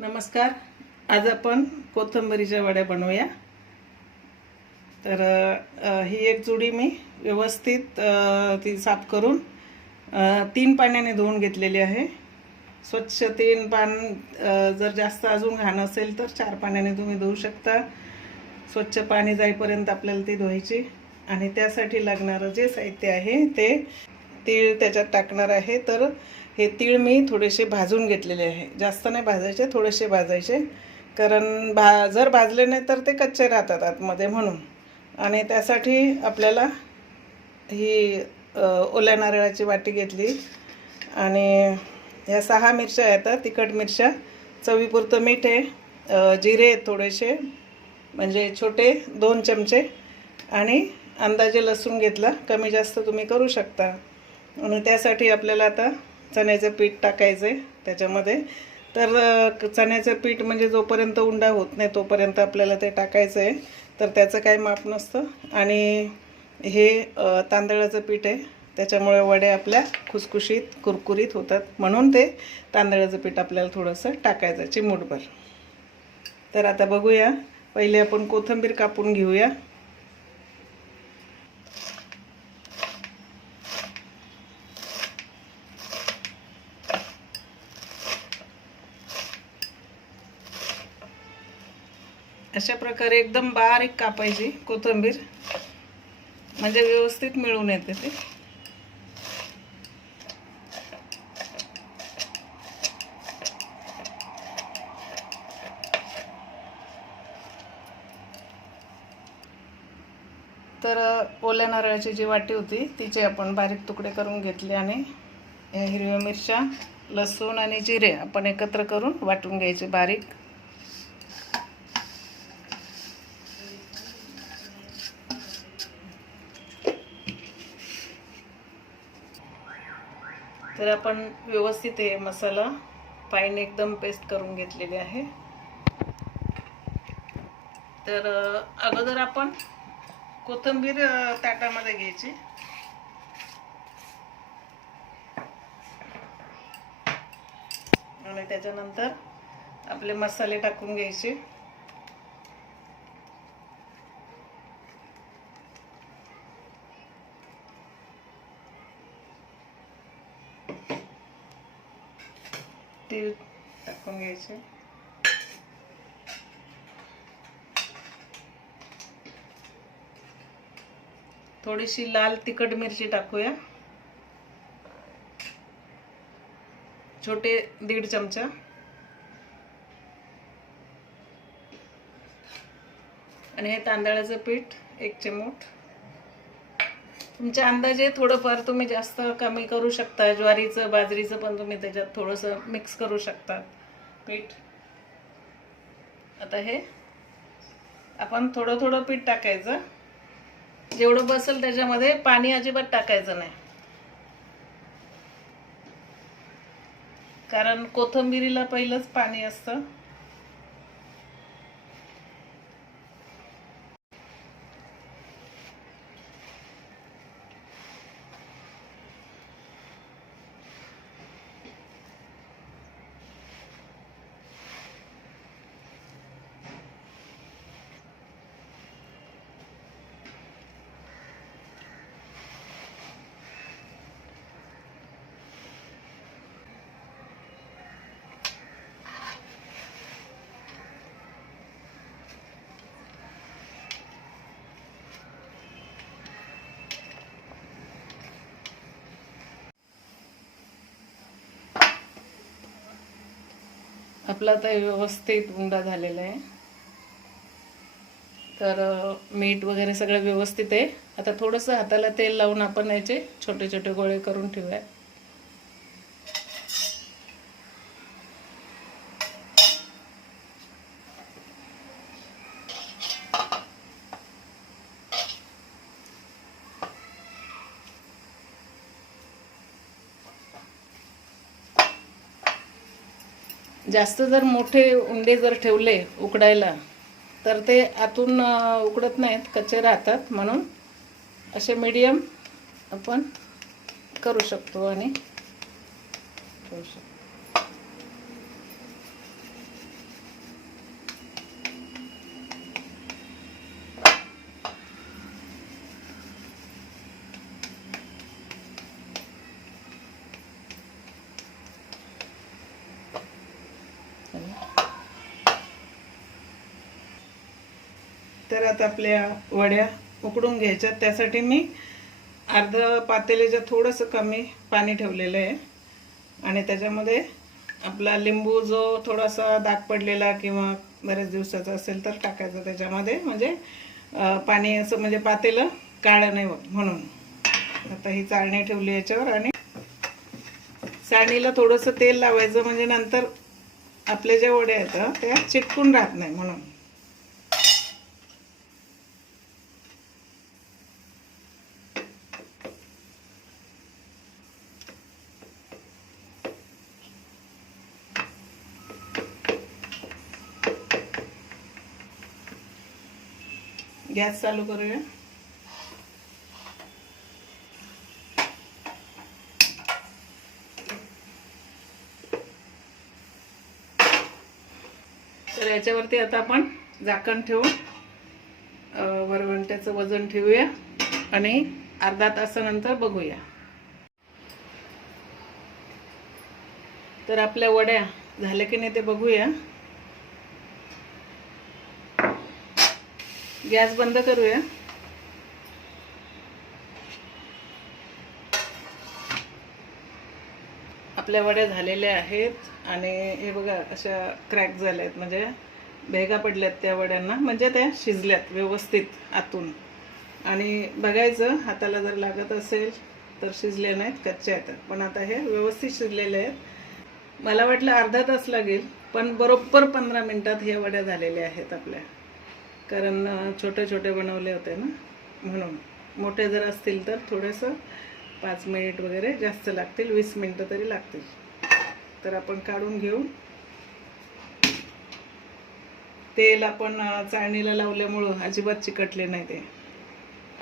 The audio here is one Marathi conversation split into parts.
नमस्कार. आज आपण कोथंबरीच्या वड्या बनवूया. तर ही एक जुडी मी व्यवस्थित ती साफ करून तीन पाण्याने धुवून घेतलेली आहे. स्वच्छ तीन पान जर जास्त अजून घाण असेल तर चार पाण्याने तुम्ही धुवू शकता. स्वच्छ पाणी जाईपर्यंत आपल्याला ती धुवायची. आणि त्यासाठी लागणारं जे साहित्य आहे ते तीळ त्याच्यात टाकणार आहे. तर हे तीळ मी थोडेसे भाजून घेतलेले आहे. जास्त नाही भाजायचे थोडेसे भाजायचे. कारण भा जर भाजले नाही तर ते कच्चे राहतात आतमध्ये म्हणून. आणि त्यासाठी आपल्याला ही ओल्या नारळाची वाटी घेतली. आणि ह्या सहा मिरच्या आहेत तिखट मिरच्या. चवीपुरतं मीठ आहे जिरे थोडेसे म्हणजे छोटे दोन चमचे. आणि अंदाजे लसूण घेतला कमी जास्त तुम्ही करू शकता. आणि त्यासाठी आपल्याला आता चण्याचं पीठ टाकायचं आहे त्याच्यामध्ये. तर चण्याचं पीठ म्हणजे जोपर्यंत उंडा होत नाही तोपर्यंत आपल्याला ते टाकायचं आहे तर त्याचं काही माप नसतं. आणि हे तांदळाचं पीठ आहे. त्याच्यामुळे वडे आपल्या खुसखुशीत कुरकुरीत होतात. म्हणून ते तांदळाचं पीठ आपल्याला थोडंसं टाकायचं चिमूटभर. तर आता बघूया. पहिले आपण कोथिंबीर कापून घेऊया अशा प्रकारे एकदम बारीक कापायची कोथिंबीर. म्हणजे व्यवस्थित मिळून येते ते. तर ओल्या नारळाची जी वाटी होती तिचे आपण बारीक तुकडे करून घेतले आणि या हिरव्या मिरच्या लसूण आणि जिरे आपण एकत्र करून वाटून घ्यायचे बारीक. तर आपण व्यवस्थित हे मसाला. फाईन एकदम पेस्ट करून घेतलेले आहे. तर अगोदर आपण कोथिंबीर ताटामध्ये घ्यायची. आणि त्याच्यानंतर आपले मसाले टाकून घ्यायचे. तीळ टाकून घ्यायचे. थोडीशी लाल तिखट मिरची टाकूया. छोटे दीड चमचा. आणि हे तांदळाचं पीठ एक चिमूट. तुमच्या अंदाजे थोडंफार तुम्ही जास्त कमी करू शकता. ज्वारीचं बाजरीचं पण तुम्ही त्याच्यात थोडंसं मिक्स करू शकता पीठ. आता हे आपण थोडं थोडं पीठ टाकायचं. जेवढं बसेल त्याच्यामध्ये पाणी अजिबात टाकायचं नाही. कारण कोथंबिरीला पहिलंच पाणी असतं. आपला आता व्यवस्थित उंडा झालेला आहे. तर मीठ वगैरे सगळं व्यवस्थित आहे. आता थोडंसं हाताला तेल लावून आपण याचे छोटे छोटे गोळे करून ठेवूया जास्त जर मोठे उंडे जर ठेवले उकडायला तर ते आतून उकडत नाहीत कच्चे राहतात म्हणून असे मीडियम आपण करू शकतो आणि करू शकतो. तर आता आपल्या वड्या उकडून घ्यायच्या त्यासाठी मी अर्ध पातेल्याच्या थोडंसं कमी पाणी ठेवलेलं आहे. आणि त्याच्यामध्ये आपला लिंबू जो थोडासा दाग पडलेला किंवा बऱ्याच दिवसाचा असेल तर टाकायचा त्याच्यामध्ये. म्हणजे पाणी असं म्हणजे पातेलं काळं नाही होत म्हणून. आता ही चाळणी ठेवली याच्यावर आणि चाळणीला थोडंसं तेल लावायचं. म्हणजे नंतर आपल्या ज्या वड्या आहेत त्या चिटकून राहत नाही म्हणून. गॅस चालू करूया. तर याच्यावरती आता आपण झाकण ठेवून वरवंट्याचं वजन ठेवूया आणि अर्धा तासानंतर बघूया. तर आपल्या वड्या झाल्या की नाही ते बघूया. गॅस बंद करूया. आपल्या वड्या झालेल्या आहेत आणि हे बघा अशा क्रॅक झाल्या आहेत म्हणजे भेगा पडल्यात त्या वड्यांना म्हणजे त्या शिजल्यात व्यवस्थित आतून. आणि बघायचं हाताला जर लागत असेल तर शिजले नाहीत कच्चे आहेत पण आता हे व्यवस्थित शिजलेले आहेत. मला वाटलं अर्धा तास लागेल पण बरोबर पंधरा मिनटात हे वड्या झालेल्या आहेत आपल्या. कारण छोटे छोटे बनवले होते ना? म्हणून. मोठे जर असतील तर थोडंसं पाच मिनिट वगैरे जास्त लागतील वीस मिनटं तरी लागतील. तर आपण काढून घेऊ. तेल आपण चाळणीला लावल्यामुळं अजिबात चिकटले नाही ते.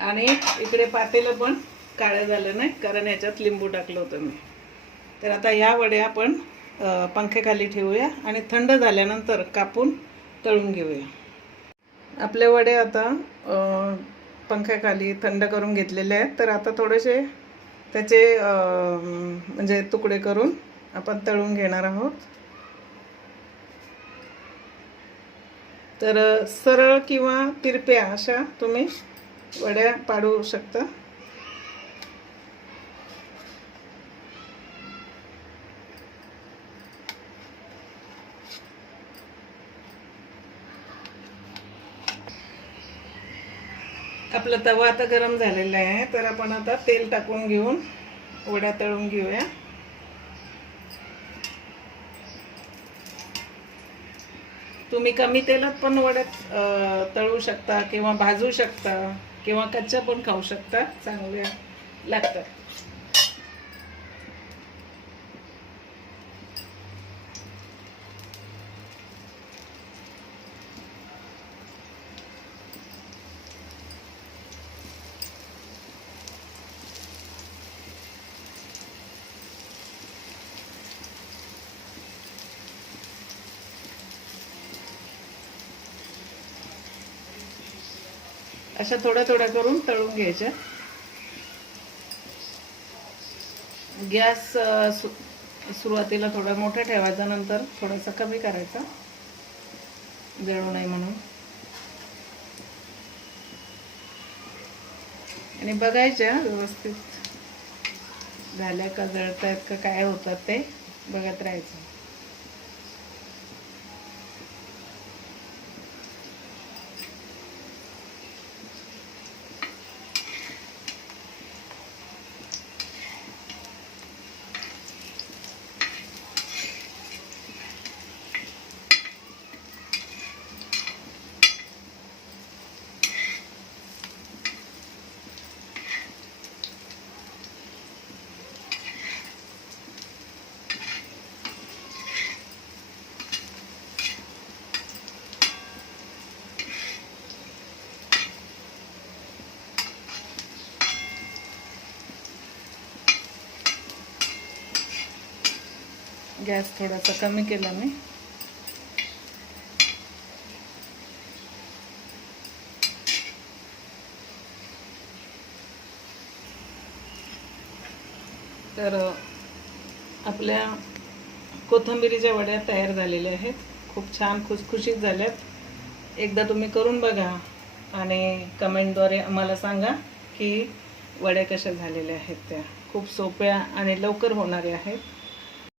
आणि इकडे पातेलं पण काळं झालं नाही कारण याच्यात लिंबू टाकलं होतं मी. तर आता या वड्या आपण पंख्याखाली ठेवूया आणि थंड झाल्यानंतर कापून तळून घेऊया. आपले वडे आता पंख्याखाली थंड करून घेतलेले आहेत. तर आता थोडेसे त्याचे म्हणजे तुकडे करून आपण तळून घेणार आहोत. तर सरळ किंवा तिरप्या अशा तुम्ही वड्या पाडू शकता. आपला तवा आता गरम झालेला आहे तर आपण आता तेल टाकून घेऊन वड्या तळून घेऊया. तुम्ही कमी तेलात पण वड्यात तळू शकता किंवा भाजू शकता किंवा कच्च्या पण खाऊ शकता चांगल्या लागतात. अशा थोड्या थोड्या करून तळून घ्यायच्या. गॅस सु सुरुवातीला थोडा मोठा ठेवायचा नंतर थोडासा कमी करायचा. जळू नये म्हणून. आणि बघायच्या व्यवस्थित झाल्या का जळतायत का काय होतात ते बघत राहायचं. गॅस थोडासा कमी केला मी. तर आपल्या कोथिंबिरीच्या वड्या तयार झालेल्या आहेत खूप छान खुसखुशीत झाल्यात. एकदा तुम्ही करून बघा आणि कमेंटद्वारे आम्हाला सांगा की वड्या कशा झालेल्या आहेत त्या. खूप सोप्या आणि लवकर होणाऱ्या आहेत.